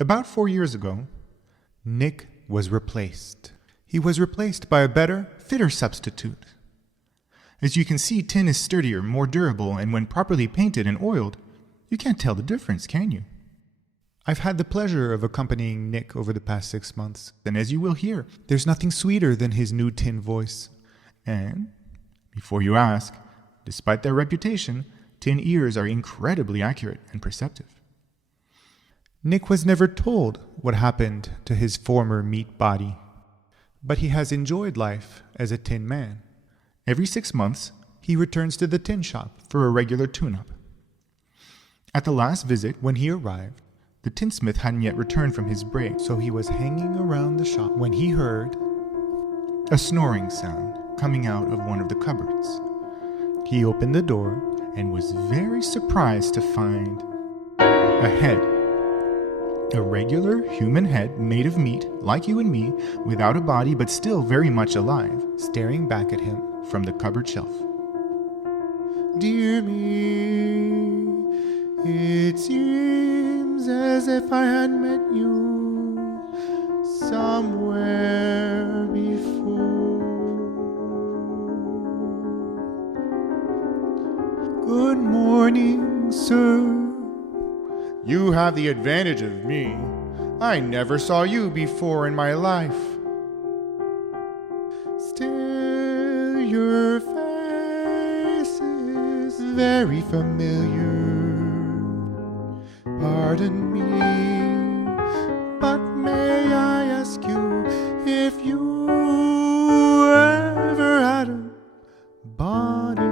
About 4 years ago, Nick was replaced. He was replaced by a better, fitter substitute. As you can see, tin is sturdier, more durable, and when properly painted and oiled, you can't tell the difference, can you? I've had the pleasure of accompanying Nick over the past 6 months, and as you will hear, there's nothing sweeter than his new tin voice. And, before you ask, despite their reputation, tin ears are incredibly accurate and perceptive. Nick was never told what happened to his former meat body, but he has enjoyed life as a tin man. Every 6 months, he returns to the tin shop for a regular tune-up. At the last visit, when he arrived, the tinsmith hadn't yet returned from his break, so he was hanging around the shop when he heard a snoring sound coming out of one of the cupboards. He opened the door and was very surprised to find a head. A regular human head made of meat, like you and me, without a body but still very much alive, staring back at him from the cupboard shelf. Dear me, it seems as if I had met you somewhere before. Good morning, sir. You have the advantage of me. I never saw you before in my life. Still, your face is very familiar. Pardon me, but may I ask you if you ever had a body?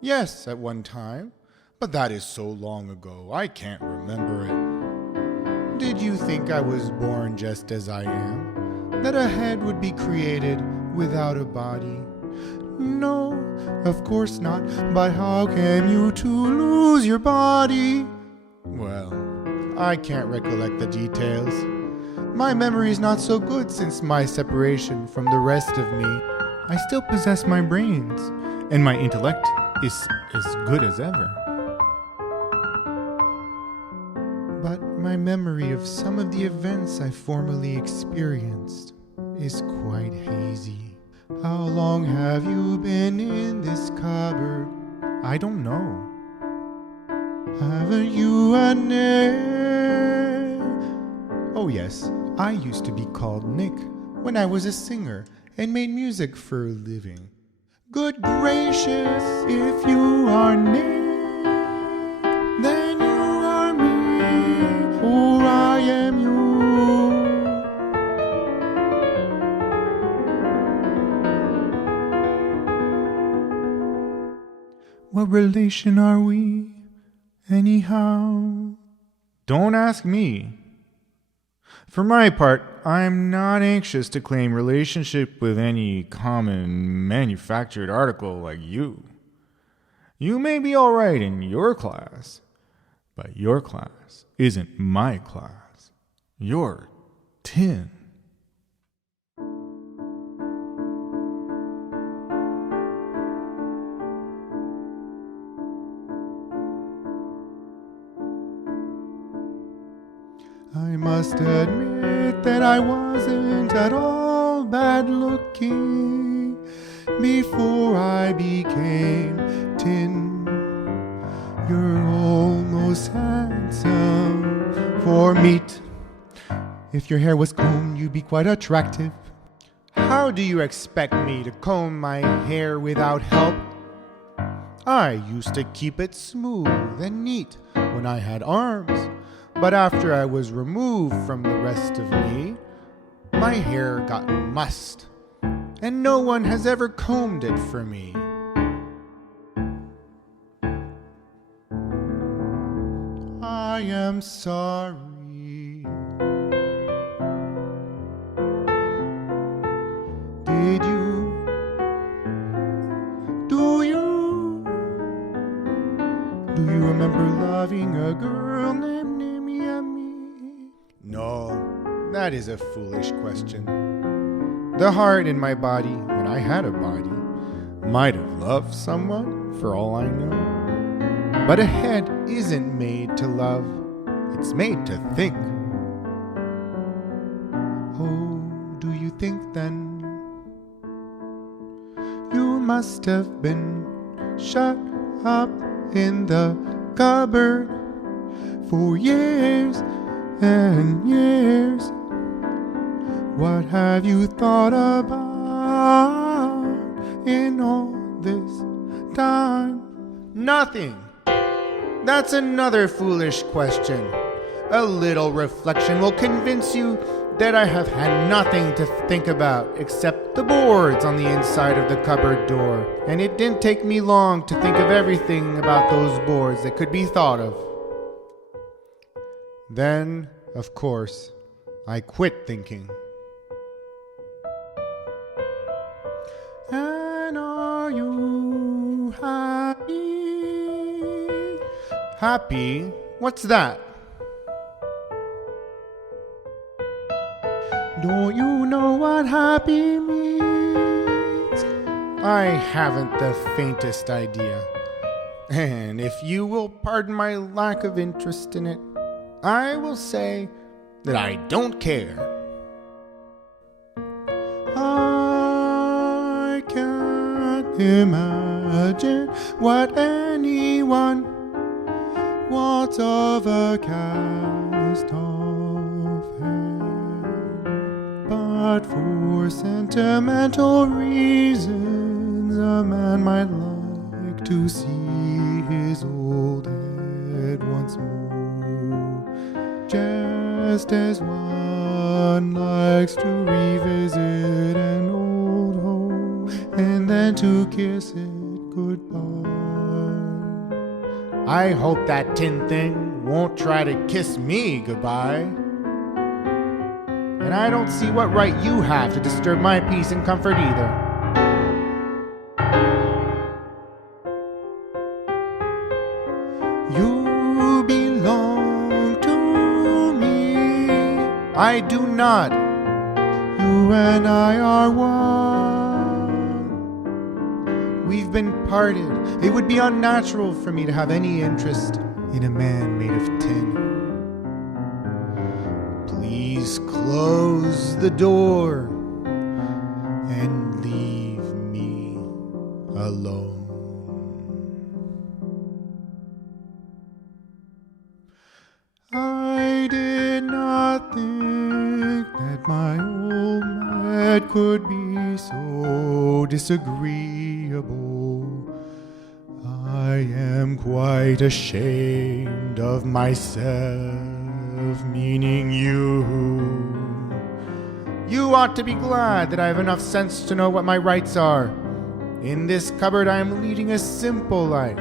Yes, at one time. But that is so long ago, I can't remember it. Did you think I was born just as I am? That a head would be created without a body? No, of course not. But how can you two lose your body? Well, I can't recollect the details. My memory is not so good since my separation from the rest of me. I still possess my brains, and my intellect is as good as ever. But my memory of some of the events I formerly experienced is quite hazy. How long have you been in this cupboard? I don't know. Haven't you a name? Oh yes, I used to be called Nick when I was a singer and made music for a living. Good gracious, if you are Nick, then you are me, or I am you. What relation are we, anyhow? Don't ask me. For my part, I'm not anxious to claim relationship with any common manufactured article like you. You may be all right in your class, but your class isn't my class. You're tin. I must admit that I wasn't at all bad looking before I became tin. You're almost handsome for meat. If your hair was combed, you'd be quite attractive. How do you expect me to comb my hair without help? I used to keep it smooth and neat when I had arms. But after I was removed from the rest of me, my hair got mussed, and no one has ever combed it for me. I am sorry. Did you? Do you? Do you remember loving a girl named No, that is a foolish question. The heart in my body, when I had a body, might have loved someone, for all I know. But a head isn't made to love. It's made to think. think then you must have been shut up in the cupboard for years and years. What have you thought about in all this time? Nothing. That's another foolish question. A little reflection will convince you that I have had nothing to think about except the boards on the inside of the cupboard door. And it didn't take me long to think of everything about those boards that could be thought of. Then, of course, I quit thinking. And are you happy? Happy? What's that? Don't you know what happy means? I haven't the faintest idea. And if you will pardon my lack of interest in it, I will say that I don't care. I can't imagine what anyone wants of a cast off head. But for sentimental reasons, a man might like to see his old head once more, just as one likes to revisit an old home and then to kiss it goodbye. I hope that tin thing won't try to kiss me goodbye. And I don't see what right you have to disturb my peace and comfort either. You belong to me. I do not. You and I are one. We've been parted. It would be unnatural for me to have any interest in a man made of tin. Please close the door and leave me alone. I did not think that my old man could be so disagreeable. I am quite ashamed of myself, meaning you. You ought to be glad that I have enough sense to know what my rights are. In this cupboard I am leading a simple life,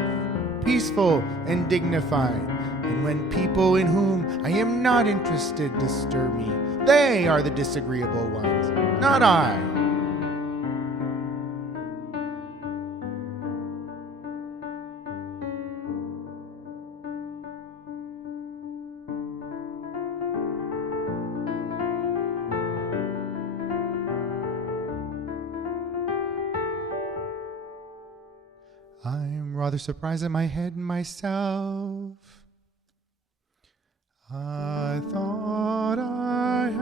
peaceful and dignified. And when people in whom I am not interested disturb me, they are the disagreeable ones, not I. I'm rather surprised at my head and myself. I thought I had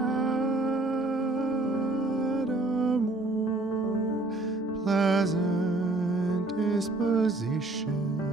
a more pleasant disposition.